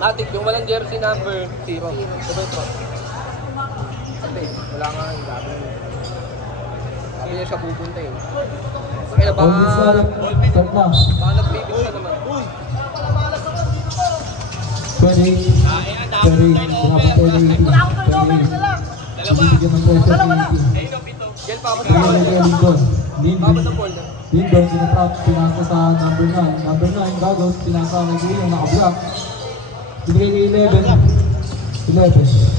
Matic, yung walang jersey number 0. Sabay ito. Sabi, wala nga yung gabi. Sabi niya siya pupunta eh. So, kaya baka... Baka nag-pipin ka naman. 20, Yan pa ako sa Lindon, sinatrap, pinasa sa number 9. Number 9, Gagos, pinasa kay Guyong, naka-block. Binigay kay 11.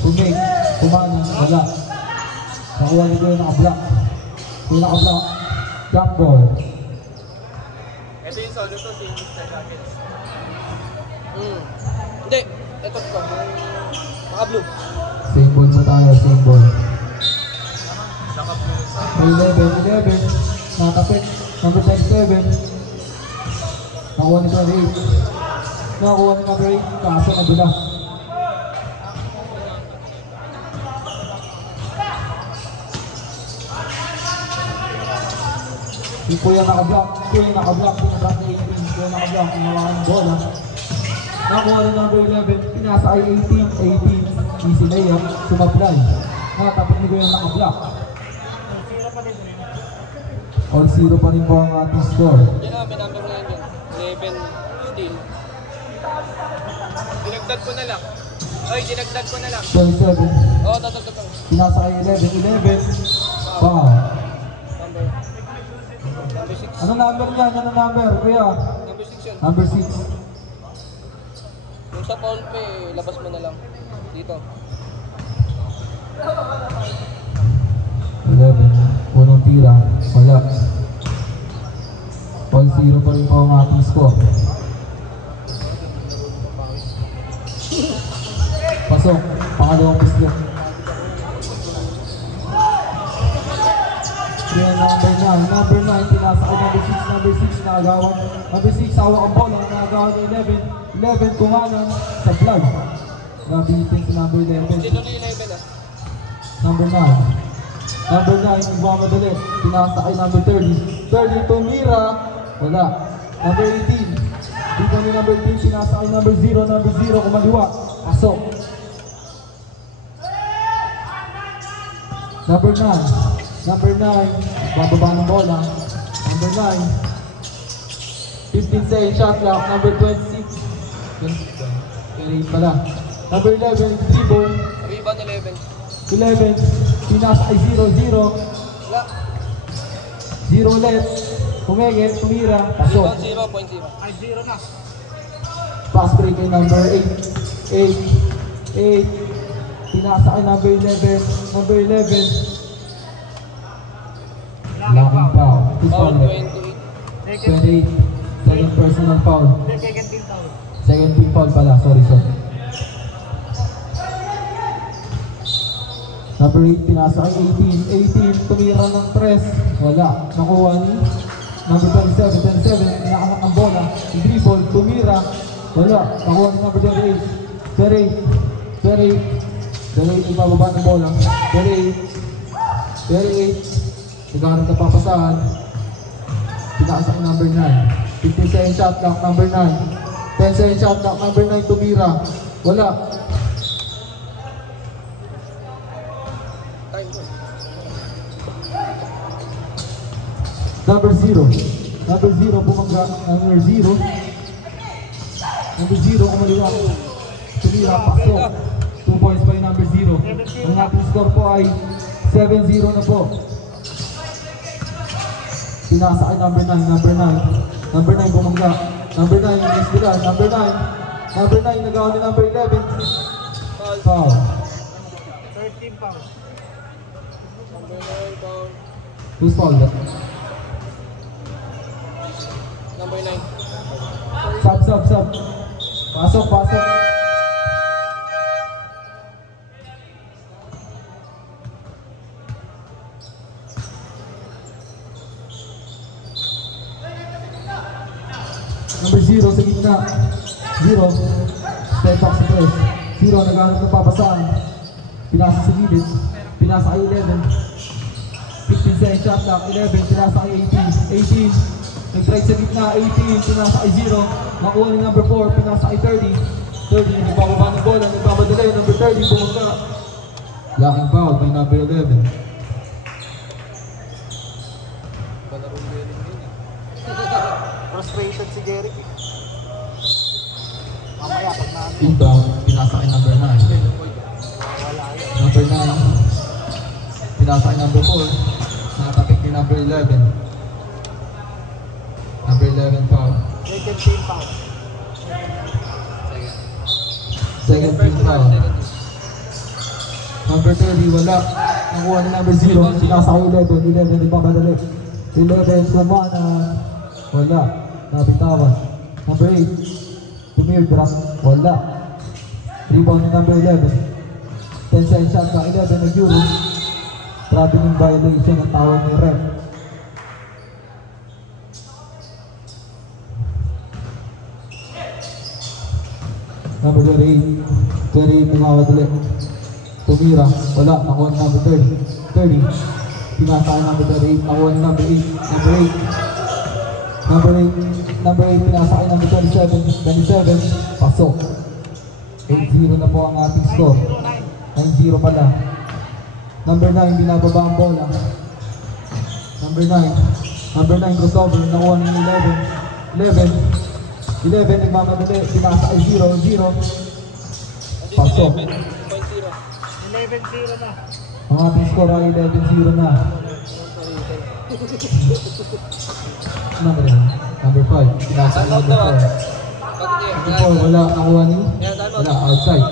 Pumake, pumana, wala. Nakuha ni Guyong, naka-block. Kung naka-block, jump ball. Ito yung solo to, si Mr. Jackets. Hindi, ito ko. Naka-blue. Same ball mo tayo, same ball. May 11, nakapit, number 7. Nakuha ni number 8. Nakuha ni number 8, kaso nabula. Yung kuya nakablock, pinablock ni 18, kuya nakablock, pinawaan ng bola. Nakuha ni number 11, pinasa ay 18, easy layup, sumablay. Nakatapos ni kuya nakablock. All 0 pa rin po ang ating score. Yan na, may number na yun. 11 still. Dinagdag ko na lang. Oy, dinagdag ko na lang. 27. Oo, tatagdag ko. Pinasa kay 11. Wow. Number 6. Ano number niyan? Ano number, kuya? Number 6 yun. Number 6. Yung sa foul pa labas mo na lang. Dito. 11. Unang tira. Wala. All 0 pa rin po ang ating score. Pasok. Pangalawang pistol. Kaya number 9, pinasa kay number 6, nakagawan. Number 6, hawak ang bola, nakagawan ni 11 kumanan sa vlog. Nabitin sa number 11. Sino na yung 11 ah? Number 9. Number 9, nagmamadali. Pinasa kay number 30. Tumira. Wala. Number 18. Dito ni number 18, pinasa kay number 0. Number 0, kumaliwa. Pasok. Number 9. Number 9, bababa ng bola. Number 9, 15 second shot clock. Number 26, pala. Number 11, dribble. Rebound 11, 11. pinasa ay 0-0. Wala. 0 ulit. Kumege, tumira, pasok. Rebound 0.0. Ay, 0 na. Pass break kay number 8. 8. Pinasa kay number 11. Number 11. Locking foul. Foul 28. 28. Second personal foul. Second team foul. Second team foul pala. Sorry. Number 8, pinasa kay 18. 18, tumira ng 3. Wala. Nakuha ni number 27. Nakanak ang bola. Dribble, tumira. Wala. Nakuha ni number 38. 38, ibababa ng bola. 38. Naghanap na papasahan. Pinasa kay number 9. 15 second shot clock, number 9. 10 second shot clock, number 9, tumira. Wala. Number 0. Number 0, bumangga. Number 0. Number 0, kumaliwa. Tumira, pasok. 2 points pa yung number 0. Ang ating score po ay 7-0 na po. Pinasa kay number 9. Number 9, bumangga. Number 9, yung sila. Number 9, nagawa ni number 11. Foul. Third team foul. Number 9 foul. Who's foul that? Number 9. Sub. Pasok. Number 0 sa gitna. 0. Step back sa press. 0, naghanap ng papasaan. Pinasa sa gilid. Pinasa kay 11. 15 second shot clock. 11, pinasa kay 18. 18, nag-try sa gitna. 18, pinasa kay 0. Nakuha ni number 4, pinasa kay 30. 30, nagbababa ng bola, nagbabadelay, number 30, bumangga. Lacking foul by number 11. Palaro mo yun yun eh. Frustration si Jeric eh. Mamaya pag naano. Inbound, pinasa kay number 9. Wala yun. Number 9, pinasa kay number 4. Nakatapik ni number 11. Number 11 foul. Second team foul. Second team foul. Number 30, wala. Nakuha ni number 0. Pinasa kay 11. 11, nagbamadali. 11, kumana. Wala. Nabitawan. Number 8, tumildra. Wala. Rebound ni number 11. 10 shot ka. 11, nag-euro. Traveling violation ang tawag ni ref. Number 38, 30, pumawadali. Tumira, wala, nakuha ni number 30. 30, pinasa kay number 38, nakuha ni number 8. Number 8, number 8, pinasa kay number 27. Pasok. 8-0 na po ang ating score. 9-0 pala. Number 9, binababa ang bola. Number 9, crossover, nakuha ni 11, nagmamadali, pinasa ay 0-0. Pasok. 11-0 na. Ang ating score ay 11-0 na. Number 5, pinasa ay number 4. Number 4, wala, nakuha ni? Wala, outside.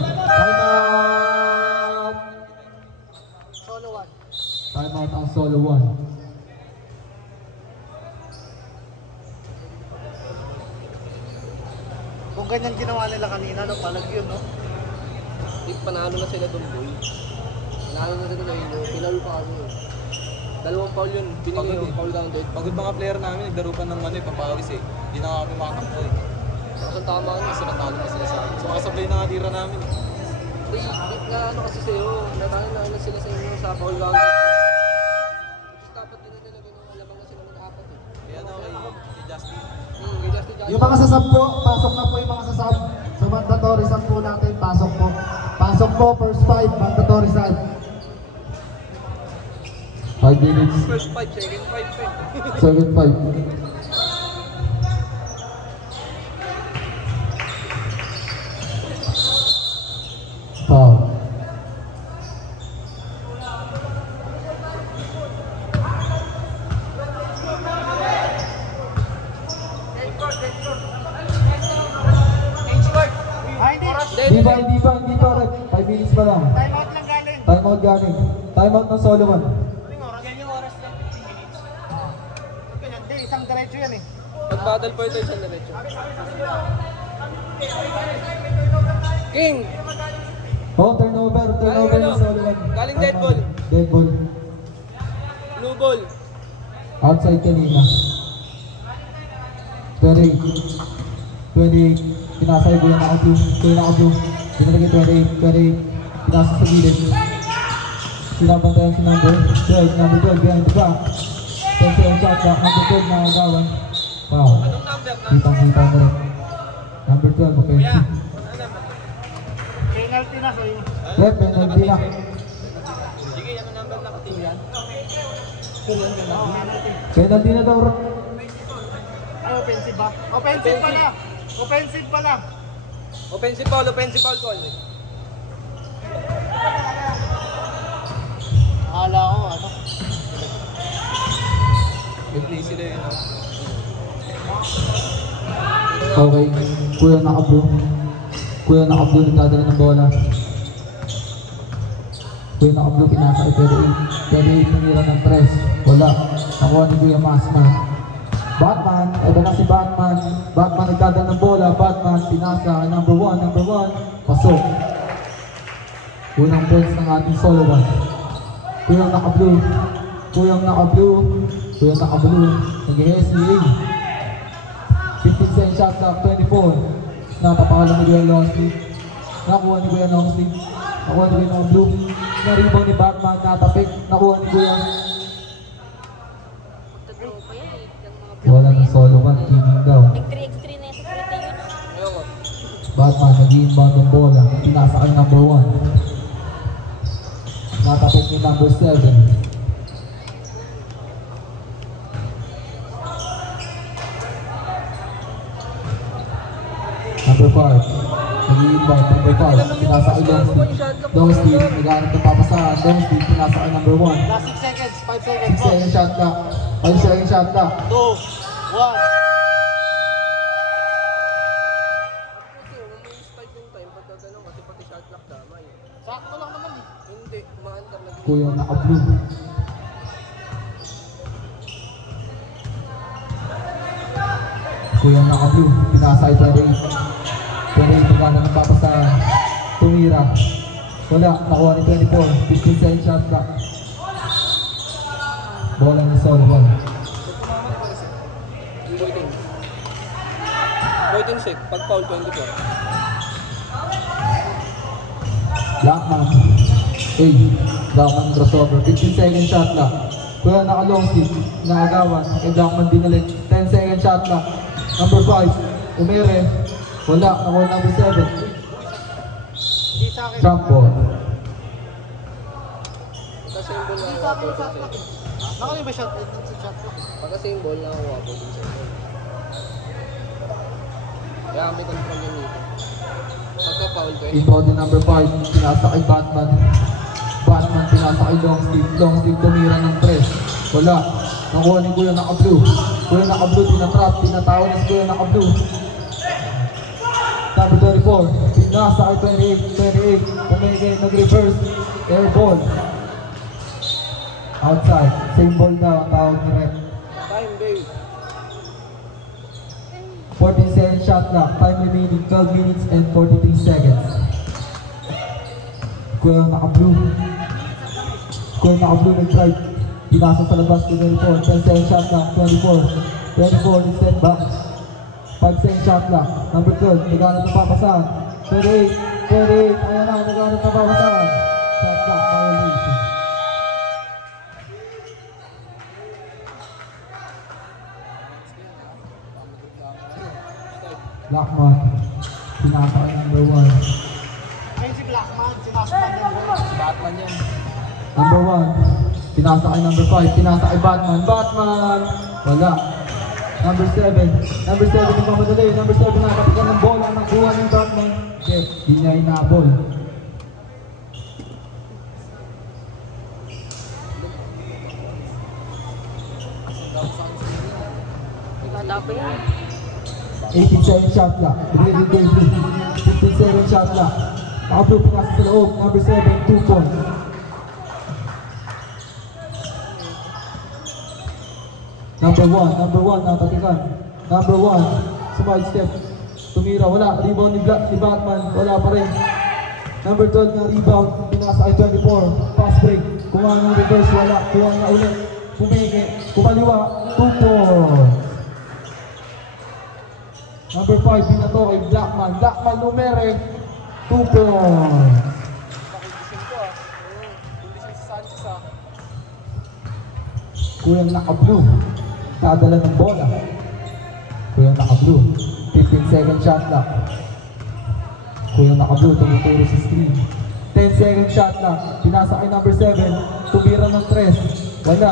Solo 1. Timeout ang solo 1. Kung ganyan ginawa nila kanina, no, palag yun, no? Panalo na sila doon, boy. Panalo na sila doon, pinalo pa kami yun. Dalawang foul yun, binigay yung foul counted. Pagod mga player namin, naglaro pa ng papawis eh. Hindi na kami makakampo eh. Kasi tama nga, Kasi natalo pa sila sa akin. So makasablay na nga tira namin eh. na ano kasi sa'yo, natalo na sila sa inyo sa foul counted. Tapos dapat din na talaga nung alamang na sila mag-apat eh. Kaya na kay Justin. Kay Justin Johnson. Yung mga sasab po, pasok na po yung mga sasab. Sa mandatory sub po natin, pasok po. Pasok po, first 5, mandatory sub. 5 minutes. First 5, second 5 eh. Second 5. Foul. Hindi pa. 5 minutes pa lang. Time out lang galing. Timeout galing. Timeout ng solo 1. Ganyan oras lang, 15 minutes. Ganyan, di, isang diretso yan eh. Pag-battle for ito, isang diretso. King! Oh, turnover ng solo 1. Galing dead ball. Dead ball. Blue ball. Outside kanina. 28. Pinasa yung naka-blue. Binalagay 28. Pinasa sa gilid. Sinabantayan si number 12 behind the back. 10 shot back. Number 12 nakagawan. Wow. Anong number? Kitang-kita mo rin. Number 12, offensive. Penalty na sa'yo. Rep, penalty na. Sige, anong number na kating yan? Penalty na daw, Rep. Ay, offensive ba? Offensive pala. Offensive pala. Offensive foul call. Akala ko, ano? May play sila yun. Okay, Kuya naka-blue nagdadala ng bola. Kuya naka-blue pinasa kay 38 nanira ng press. Wala, nakuha ni Kuya Masman. Batman, ito na si Batman. Batman nagdadala ng bola. Batman pinasa kay number 1. Pasok. Unang points ng ating solo 1. Kuyang naka-blue. Nag-SBA. 15 cent shot clock, 24. Napapakala ni Kuya Longsleeve. Nakuha ni Kuya Longsleeve. Nakuha ni Kuya Blue. Na-rebound ni Batman, natapik. Nakuha ni Kuya. Wala ng solo 1, teaming daw. Nag-3x3 na yung security yun. Ayoko. Batman, nag-i-inbound ng bola. Pinasa kay number 1. Natapos ni number 7. Number 5. Nag-i-inbound. Number 5. Pinasa kay Longstreet. Longstreet, nag-aanap ng papasahan. Longstreet, pinasa kay number 1. Last 6 seconds, 5 seconds. 6 second shot clock. 5 second shot clock. 2, 1. Kasi may spike yung time pagka ganun kasi pati shot clock damay. Sakto lang naman eh. Hindi, maandar na Kuya naka-blue. Kuya naka-blue. Pinasa kay 28. 28 nagana ng papasahan. Tumira. Wala. Nakuha ni 24. 15 second shot clock. Bola ni Sol 1. Voiding. Voiding shake, pag foul 24. Blackman. Blackman crossover. 15 second shot clock. Kuya naka-long stick. Nakagawan. Kay Blackman dinalik. 10 second shot clock. Number 5. Umere. Wala. Nakuha number 7. Hindi sa akin. Jump ball. Pagka-symbol na Hindi ako sa akin, voiding sa akin. shake. Nakalimutan ba shot? Shot ko. Pagka-symbol na ako voiding shake. Kaya may control yun dito. Pagka foul 24. Inbound ni number 5. Pinasa kay Batman. Batman pinasa kay Long Steve. Long Steve tumira ng press. Wala. Nakuha ni Kuya naka-blue. Kuya naka-blue. Tinatrap. Tinatawa ni Kuya naka-blue. Number 24. Pinasa kay 28. Pumigay. Nag-reverse. Air ball. Outside. Same ball daw. Ang tawag ni Rep. Time, babe. 14 second shot clock. Time remaining 12 minutes and 43 seconds. Kuya naka-blue. Kuya naka-blue nag-drive. Pinasa sa labas to 24. 10 second shot clock. 24. 24 is set back. 5 second shot clock. Number 12. Naghanap ng papasahan. 28. 28. Ayan na. Naghanap ng papasahan. Shot clock violation. Blackman. Pinasa kay number 1. Ayun si Blackman, si Blackman din. Batman yan. Number 1. Pinasa kay number 5. Pinasa kay Batman. Batman! Wala. Number 7. Number 7 nagmamadali. Number 7 nakapagyan ng bola. Nakuha ng Batman. Okay. Di niya inabol. Itatapin yan. 18 second shot clock. Really good. 15 second shot clock. Naka-blue pinasa sa loob. Number 7. 2 points. Number 1 napatikan. Number 1 side step. Tumira, wala. Rebound ni Batman, wala pa rin. Number 12 na rebound, pinasa ay 24. Pass break, kuha ng reverse, wala. Kuha na ulit. Pumiki, kumaliwa, 2 points. Number 5, binato kay Blackman. Blackman numere, 2 points. Pakikising ko ah. Kondisyon si Sanchez ah. Kuyang naka-blue. Dadala ng bola. Kuyang naka-blue. 15 second shot clock. Kuyang naka-blue. Tumuturo sa screen. 10 second shot clock. Pinasa kay number 7. Tumira ng 3. Wala.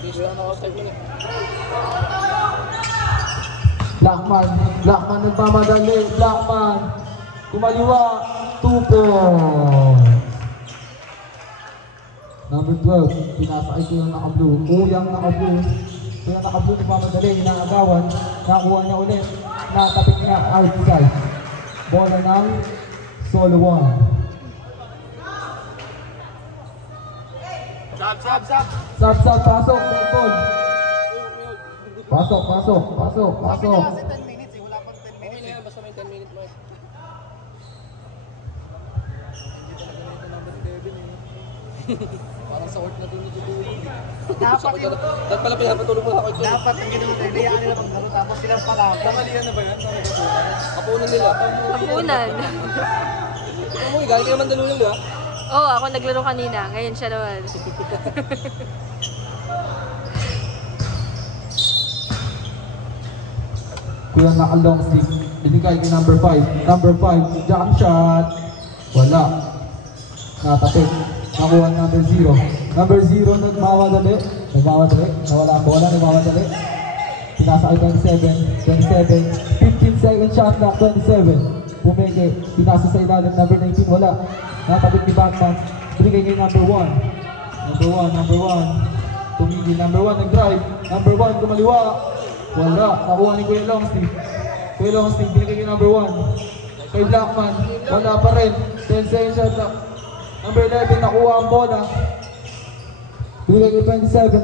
Dito lang ako 5 minutes. Blackman. Blackman nagmamadali. Blackman. Kumaliwa. 2 points. Number 12, pinasa kay Kuyang naka-blue. Kuyang naka-blue. Kuyang naka-blue, nagmamadali, inaagawan. Nakuha niya ulit. Nakatapik niya outside. Bola ng Solo 1. Sab, pasok. Ball. Pasok. Sabi niya kasi 10 minutes eh, wala pang 10 Okay minutes na yan, basta may 10 minute mark. Parang sa court na din natutulog. Dapat yun. Dapat pala pinapatulog mo sa court yun. Dapat ang ginawa tayo, hayaan nila maglaro tapos silang palaban. Kamalian na ba yan? Kapunan nila. Kapunan. Ikaw mo, galing ka naman dalulong, di ba? Oo, ako naglaro kanina. Ngayon siya naman. Kuya nakalong stick. Binigay kay number 5. Number 5, jump shot. Wala. Natapit. Nakuha number 0. Number 0 nagmamadali. Nawala ang bola, nagmamadali. Pinasa kay 27. 15 second shot clock, 27. Pumeke. Pinasa sa ilalim, number 19. Wala. Natapit ni Batman. Binigay kay number 1. Number 1. Tumigil. Number 1 nag-drive. Number 1 kumaliwa. Wala. Nakuha ni Kuya Longstick. Binigay kay number 1. Kay Blackman. Wala pa rin. 10 second shot clock. Number 11 nakuha ang bola. Binigay kay 27.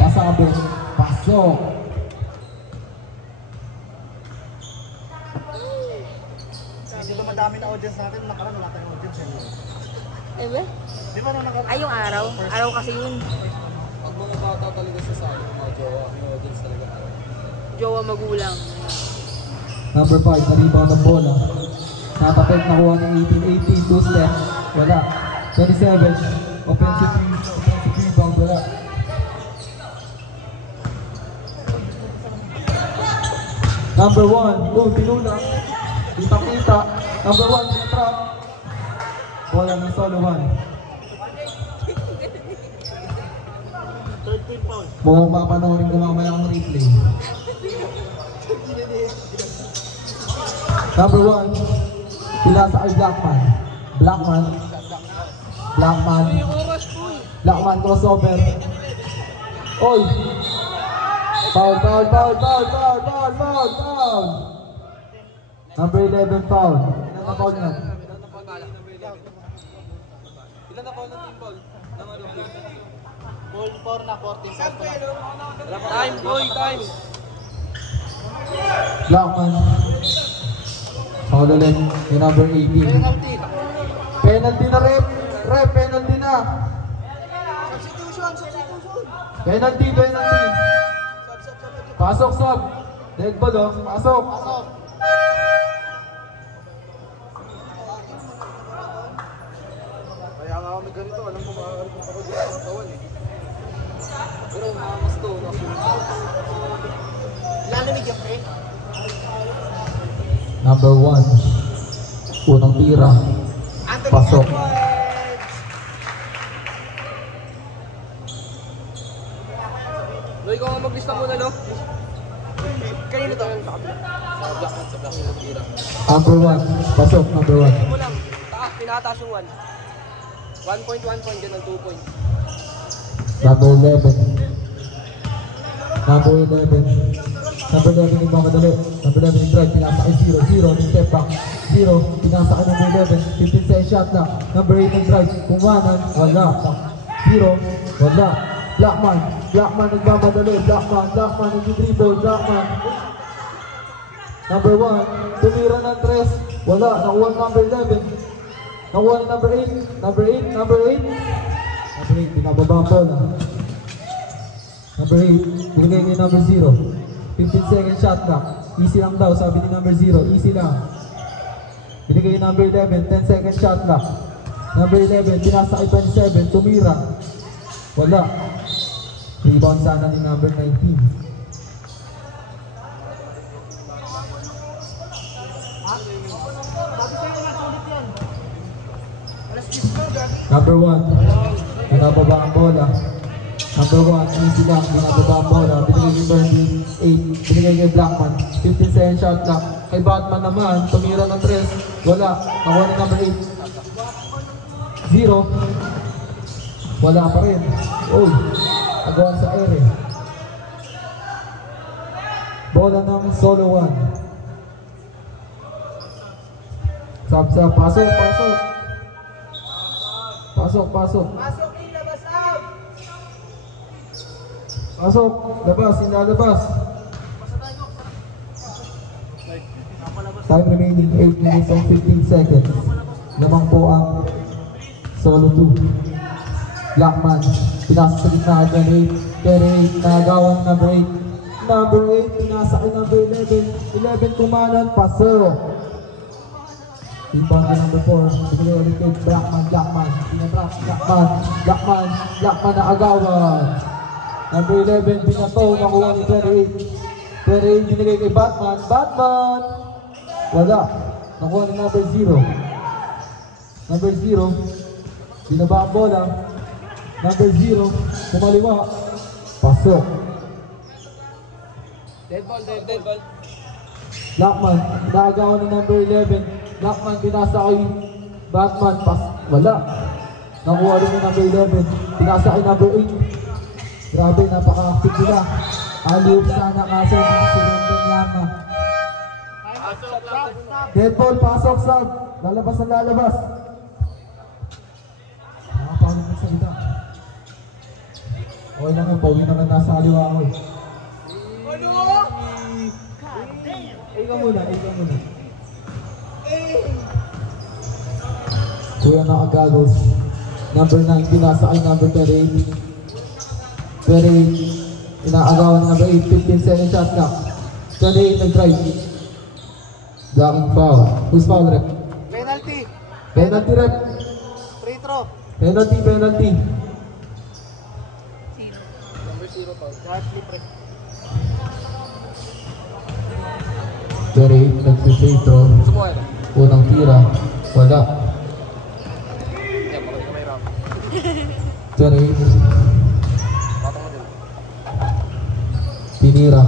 Pasabit. Pasok. Dito madami na audience natin, nakaraan wala tayong audience. Eh ba? Di ba nung nakaraan? Ay, yung araw. Araw kasi yun. Pag mga bata talaga sa sa'yo, mga jowa, may audience talaga. Jowa magulang. Number 5, na-rebound ang bola. Natapit, nakuha ng 18, 2 step. Wala. 27, offensive rebound, wala. Number 1, tinulak. Kita. Number 1, trap. Bola ng solo 1. Mukhang papanoorin ko mamaya ang replay. Number 1, pinasa kay Blackman. Blackman crossover. Oy! Foul. Number 11 foul. Ilan na foul na? Ilan na foul ng team foul? Ng ano? 4 na, 14 pa. Time, boy, time. Blackman. Foul ulit. Yung number 18. Penalty na rep. Penalty na. Penalty. Pasok, sub. Dead ball, oh. Pasok. Kaya nga kami ganito, alam ko maaari kong kapag sa katawan eh. Pero makamas to, Lalamig yung pre. Number 1. Unang tira. Pasok. Loy, ikaw nga maglista muna, no? Kanino to? Sa Blackman. Number 1. Pasok, number 1. Mo lang, pinataas yung 1. 1 point, ganun 2 points. Number 11. Number 11 nagmamadali. Number 11 yung drive. Pinasa kay 0. Step back. 0. Pinasa kay number 11. 15 second shot na. Number 8 yung drive. Kumanan. Wala. 0. Wala. Blackman nagmamadali. Blackman nag-dribble. Number 1. Tumira ng 3. Wala. Nakuha number 11. Nakuha number 8. Number 8. Binababa ang bola. Number 8. Binigay niya number 0. 15 second shot clock. Easy lang daw, sabi ni number 0. Easy lang. Binigay niya number 11. 10 second shot clock. Number 11. Binasa kay 27. Tumira. Wala. Rebound sana ni number 19. Number 1. Binababa ang bola. Number 1, easy lang, binababa ang bola. Binigay kay Bernie, 8. Binigay kay Blackman, 15 second shot clock. Kay Batman naman, tumira ng 3. Wala, nakuha ni number 8. 0. Wala pa rin. Uy, agawan sa ere. Bola ng solo 1. Sab, pasok. Pasok, labas, inalabas. Time remaining 8 minutes and 15 seconds. Lamang po ang solo 2. Blackman, pinasa sa gitna at 28, nagawan number 8. Number 8, pinasa kay number 11. 11 kumanan, pasok. Ibang number 4, binigay ulit kay Blackman. Blackman na agawan. Number 11, binato, nakuha ni 28. 28 binigay kay Batman. Batman! Wala. Nakuha ni number 0. Number 0. Binaba ang bola. Number 0. Kumaliwa. Pasok. Dead ball, dead ball. Blackman. Inaagawan ng number 11. Blackman pinasa kay Batman. Wala. Nakuha rin ng number 11. Pinasa kay number 8. Grabe, napaka-active nila. Aliw sana kaso si Rendon Yama. Dead ball, pasok, sub. Lalabas ang lalabas. Nakapagod ng salita. Okay lang yun, pauwi naman nasa kaliwa ako eh. Ikaw muna. Kuya nakagagos. Number 9, pinasa kay number 38. 38, inaagawan ng number 8, 15 second shot clock. 28, nag-drive. Blocking foul. Who's foul, rep? Penalty. Penalty, rep. Free throw. Penalty. Number 0 pa. Dartly pre. 28, nag-free throw. Sumuha ba? Unang tira. Wala. Yan, bakit ka may round? 28. Patong mo din. Tinira.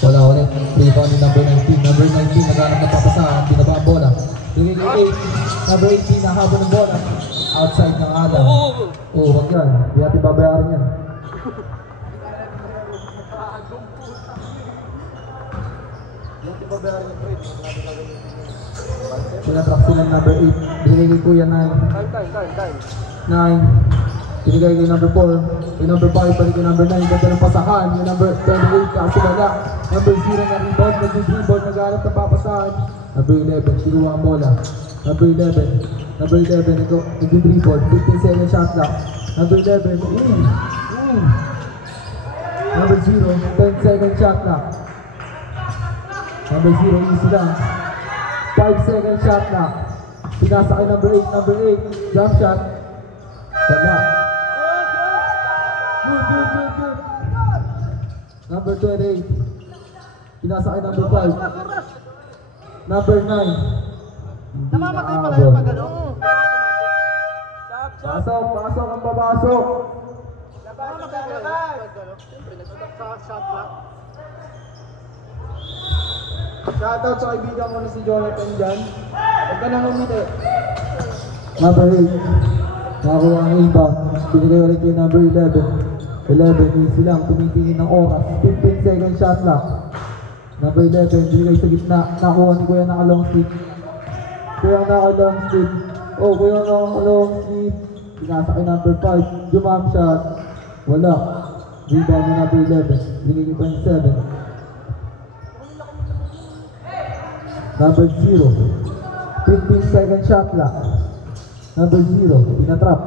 Wala ulit. Rebound ni number 19. Number 19 naghanap ng papasahan. Binaba ang bola. Bigay kay 8. Number 18 nakahaba ng bola. Outside ng alam. Wag yan. Hindi natin babayaran yan. Pinatrack sila ng number 8. Binigay kay Kuya 9. Time. 9. Binigay kay number 4. Kay number 5. Balik kay number 9. Ganda ng pasakan. Yung number 28. Kaso wala. Number 0 na rebound. Nag-dribble. Naghanap ng papasahan. Number 11. Kinuha ang bola. Number 11. Number 11. Ito. Nag-dribble. 15 second shot clock. Number 11. Number 0. 10 second shot clock. Number 0. Easy lang. 5 second shot clock. Pinasa kay number 8. Number 8. Jump shot. Wala. Good. Number 28. Pinasa kay number 5. Number 9. Namamatay pala yung pag ano. Pasok ang papasok. Namamatay pala yung pag ano. Siyempre, nagsutak sa shot clock. Shoutout sa kaibigan ko na si Jonathan dyan. Huwag ka nang umiti. Number 8. Nakakuha ang rebound. Binigay ulit yung number 11. 11, easy lang. Tumitingin ng oras. 15 second shot clock. Number 11, binigay sa gitna. Nakuha ni Kuya naka-long stick. Kuya naka-long stick. Kuya naka-long stick. Pinasa kay number 5. Jump shot. Wala. Rebound ni number 11. Binigay pa yung 7. Number 0. 15 second shot clock. Number 0. Pinatrap.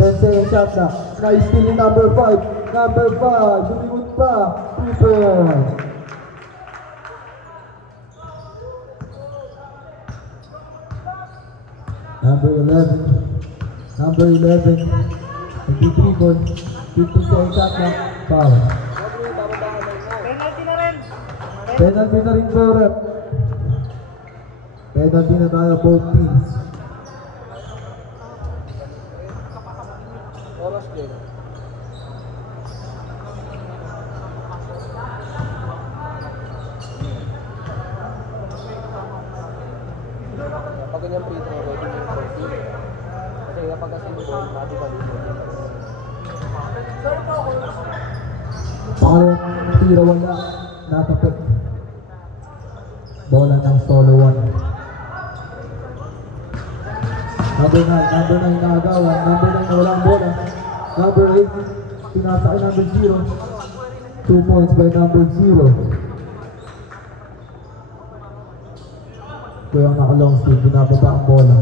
10 second shot clock. Nice steal ni number 5. Number 5. Bumigot pa. 2 points. Number 11. Number 11. Nag-3 15 second shot clock. Foul. Penalty na rin. Penalty na rin po, rep. Penalty na tayo, both teams. Oras din. Pag ganyan free throw, ready na yung 14. Kasi kapag kasi yung ball, mati ba dito? Pangalawang tira wala. Natapit. Bola ng solo 1. Number 9 nakagawan. Number 9 na walang bola. Number 8 pinasa kay number 0. 2 points by number 0. Kuyang naka-long stick, binababa ang bola.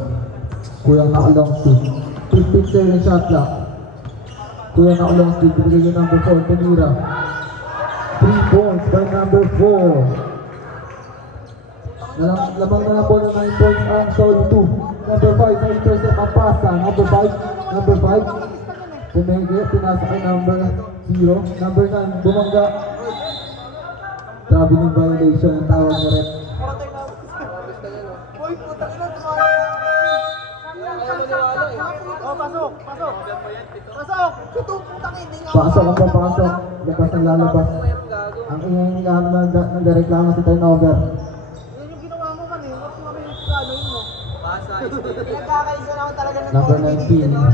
Kuyang naka-long stick. 15 second shot clock. Kuyang naka-long stick, binigay yung number 4, Tenira. 3 points by number 4. Lamang na lang po ng 9 points ang Sol 2. Number 5 na intercept ang pasta. Number 5. Pumenge, pinasa kay number 0. Number 9, bumangga. Traveling violation ang tawag na rep. Gusto niya, no? Ayaw maniwala eh. Pasok ang papasok. Labas ang lalabas. Mayroong gago. Ang ingay ng reklamo si turnover. Number 19. Time.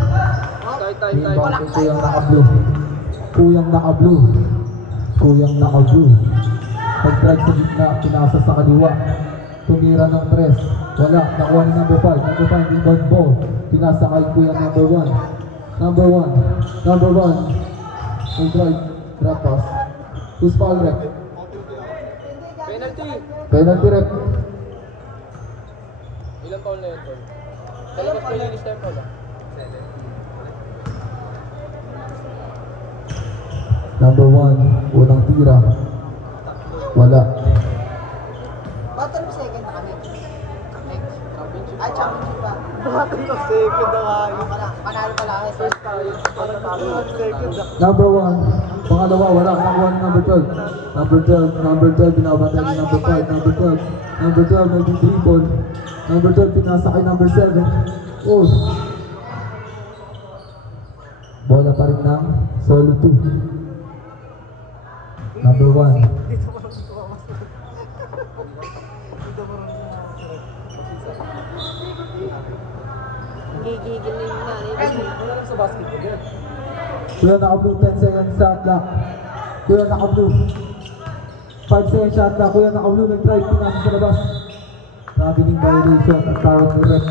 Inbound kay Kuyang naka-blue. Kuyang naka-blue. Kuyang naka-blue. Pag-drive sa gitna, pinasa sa kaliwa. Tumira ng 3. Wala, nakuha ni number 5. Number 5, inbound ball. Pinasa kay Kuyang number 1. Number 1. May drive. Drop pass. Who's foul rep? Penalty. Penalty rep. Ilang foul na yun, Tol? Talabas ko yung time foul, ah. Number 1, unang tira. Wala. Battle of second na kami. Ay, championship ba? Panalo pala kami. First tayo. Number 1, pangalawa, wala. Nakuha ni number 12. Number 12, binabantay ni number 5. Number 12, nag-dribble. Number 12, pinasa kay number 7. Oh. Bola pa rin ng solo 2. Number 1. Gigigil na yung nanay. Kuya naka-blue, 10 seconds shot clock. Kuya naka-blue. 5 seconds shot clock. Kuya naka-blue, nag-drive, pinasa sa labas. Traveling violation at tawag ni ref.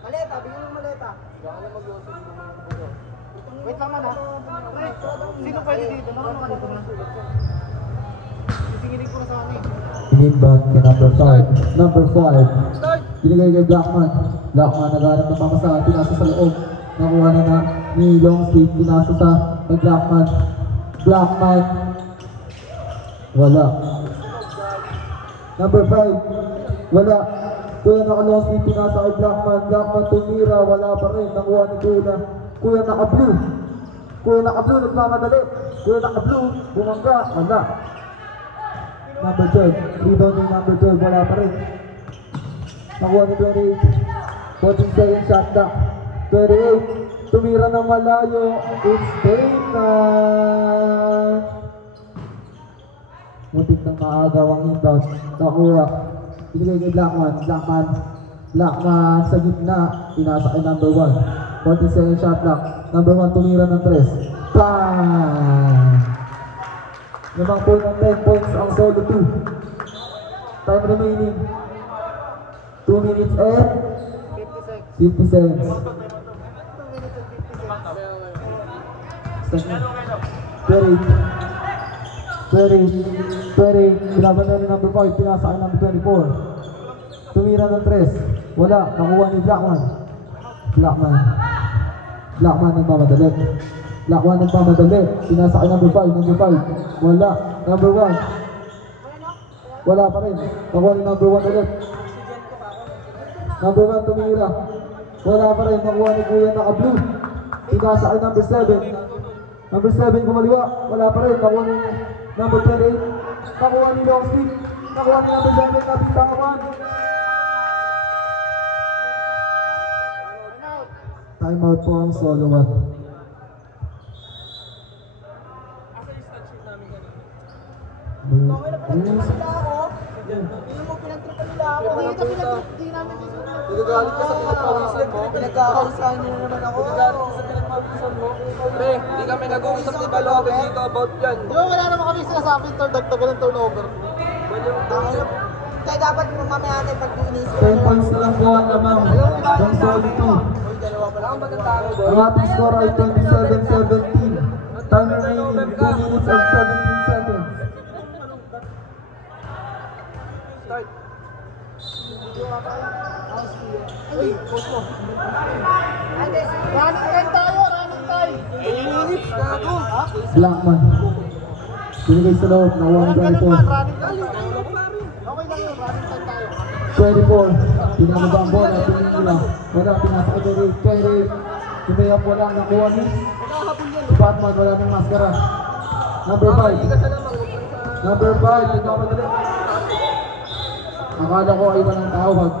Maleta, bigyan mo maleta. Wait lang man ha. Sino pwede dito? Nakakalito na. Sisingilin ko na sa amin. In-inbound kay number 5. Number 5. Binigay kay Blackman. Blackman naghanap ng pamasahan. Pinasa sa loob. Nakuha na ni long sleeve. Pinasa sa kay Blackman. Wala. Number 5. Wala. Kuya naka-long sleeve. Pinasa kay Blackman tumira. Wala pa rin. Nakuha ni Kuya. Kuya naka-blue. Nagmamadali. Kuya naka-blue. Bumangga. Wala. Number 12. Rebound ng number 12. Wala pa rin. Nakuha ni 28. 14 seconds shot clock. 28. Tumira ng malayo. It's Dayton. Mutik ng maagawang inbound. Nakuha. Binigay kay Blackman sa gitna. Pinasa kay number 1. 14 seconds shot clock. Number 1 tumira ng 3. Bang! Lamang po ng 10 points ang solo 2. Time remaining 2 minutes and 50 seconds. 20. Binaban na ni number 5. Pinasa kay number 24. Tumira ng 3. Wala. Nakuha ni Blackman nagmamadali. Pinasa kay number 5. Wala. Number 1. Wala pa rin. Nakuha ni number 1 ulit. Number 1 tumira. Wala pa rin. Nakuha ni Kuya naka-blue. Pinasa kay number 7. Number 7 kumaliwa. Wala pa rin. Nakuha ni number 28. Nakuha ni long sleeve. Nakuha ni number 7. Napitawan. Time out po ang solo 1. Nagagalit ka sa pinagpawisan mo. Pinagkakalisahan niyo naman ako. Nagagalit ka sa pinagpawisan mo. Pre, hindi kami nag-uusap ni Balobe dito about yan. Di ba wala naman kami sinasabi dagdagan ng turnover? Kaya dapat mamaya natin pag-iinisip. 10 points na lang po ang lamang ng solo 2. Ang magandang doon. Ang ating score ay 27-17. Time remaining 2 minutes and 17 seconds. Start. Running time! Init, gago. Blackman. Binigay sa loob. Nakuha ni 24. Okay lang yun, running time tayo. 24. Pinababa ang bola. Pinigila. Wala. Pinasa kay 28. Tumayap wala. Nakuha ni si Batman. Wala ng maskara. Number 5. Hindi ka sa lamang. Huwag ka sa Number 5, nagmamadali. Akala ko ay walang tawag.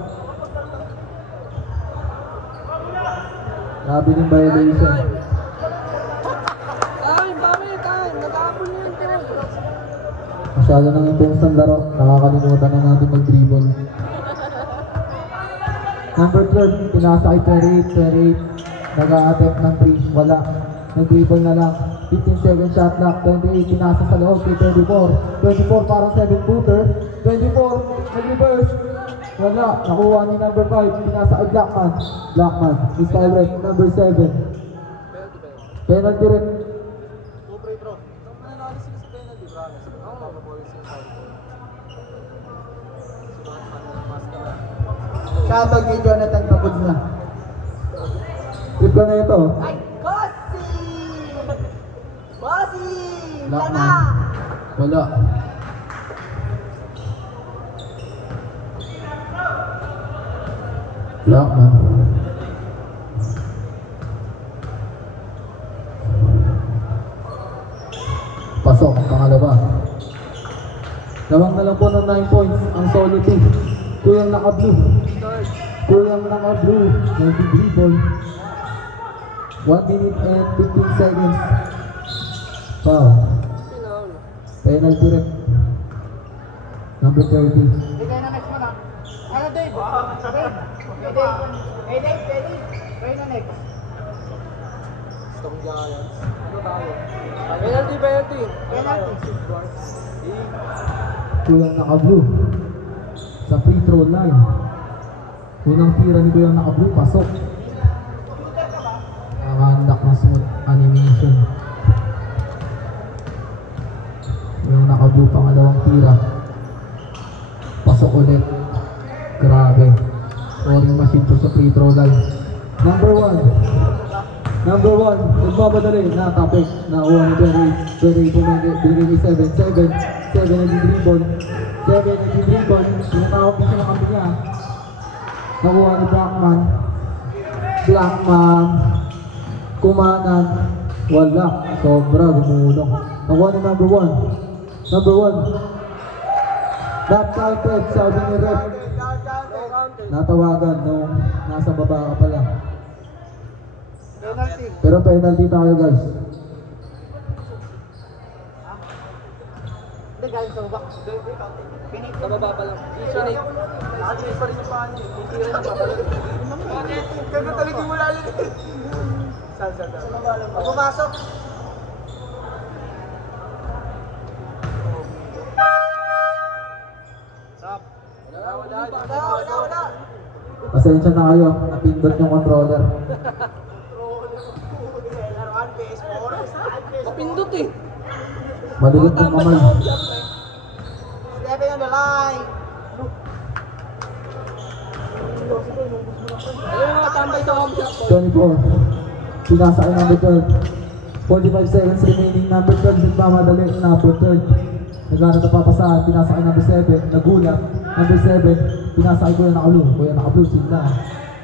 Grabe ng violation. Ay, bakit? Nag-aapon yun, Ted. Masyado nang intense ang laro. Nakakalimutan na natin mag-dribble. Number 12, pinasa kay 28. Nag-a-attempt ng 3. Wala. Nag-dribble na lang. 15 second shot clock. 28, pinasa sa loob kay 24. 24 parang 7-footer. 24, nag-reverse. Wala. Nakuha ni number 5. Pinasa kay Blackman. Blackman. Misdirect. Number 7. Penalty rin. Shoutout kay Jonathan Pabudla. Trip ka na ito. Ay, bossing! Bossing! Blackman. Wala. Blackman. Pasok ang pangalawa. Lamang na lang po ng 9 points ang solo team. Kuyang naka-blue. Kuyang naka-blue. Nag-dribble. 1 minute and 15 seconds. Foul. Penalty rep. Number 30. Bigay na next mo na. Ano, Dave? Dave? Hey, Dave, ready? Bigay na next. Penalty. Penalty. Kuyang naka-blue. Sa free throw line. Unang tira ni Kuyang naka-blue. Pasok. Nakahandak ng smooth animation. Yung naka-blue pangalawang tira. Pasok ulit. Grabe. Scoring machine to sa free throw line. Number 1. Number 1. Nagmamadali. Natapik. Nakuha ni 28. Binigay ni 7. 7 nag-dribble. 7 nag-dribble. Tinatawag din siya ng kampi niya. Nakuha ni Blackman. Blackman. Kumanan. Wala. Sobra. Gumulong. Nakuha ni number 1. Number 1. Not counted, sabi ni Rep. Natawagan nung nasa baba ka pala. Penalty. Pero penalty tayo guys. Hindi, galing sa baba. Sa baba pa lang. Sinake. Nakachinis pa rin yung paa niya. Hindi rin yung papa. Kaya talagang wala rin. Saan. Pag pumasok. Wala. Pasensya na kayo, napindot yung controller. Kapindot eh. Maligot ng kamay. Stepping on the line. Ayun mga tambay sa home shot. 24. Pinasa kay number 12. 45 seconds remaining. Number 12 nagmamadali. Number 12. Nagana na papasahan. Pinasa kay number 7. Nagulat. Number 7. Pinasa kay Kuya Naka-Blue. Kuya Naka-Blue. Sila.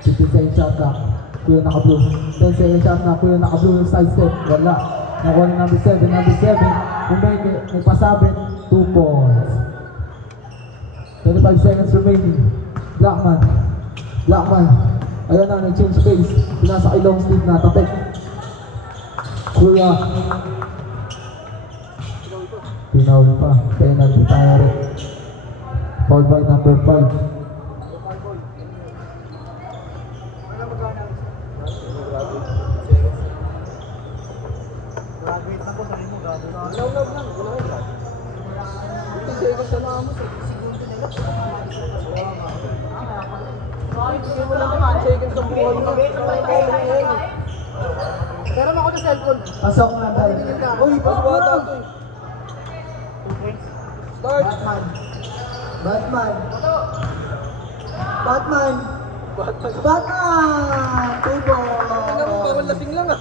15 seconds shot clock. Kuya Naka-Blue. 10 seconds shot clock. Kuya Naka-Blue yung side step. Wala. Nakuha ni number 7. Number 7. Umeke. Nagpasabit. 2 points. 25 seconds remaining. Blackman. Ayan na, nag-change pace. Pinasa kay long sleeve na, tapik. Kuya. Pinaul pa. Penalty tayo rin. Foul by number 5. Graduate na po, sabi mo, gabi na. Lawlaw lang. Wala ka shot. 50 seconds na lang mo. Sige mo lang 15 seconds ng buhay mo. Pero ako na cellphone. Pasok na tayo. Uy, pas bata ito eh. Start. Batman. 2 ball. Ano mo, parang lasing lang ah.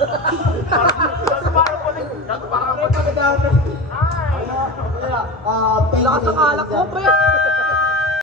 Lakas Lakas ng alak mo, pre.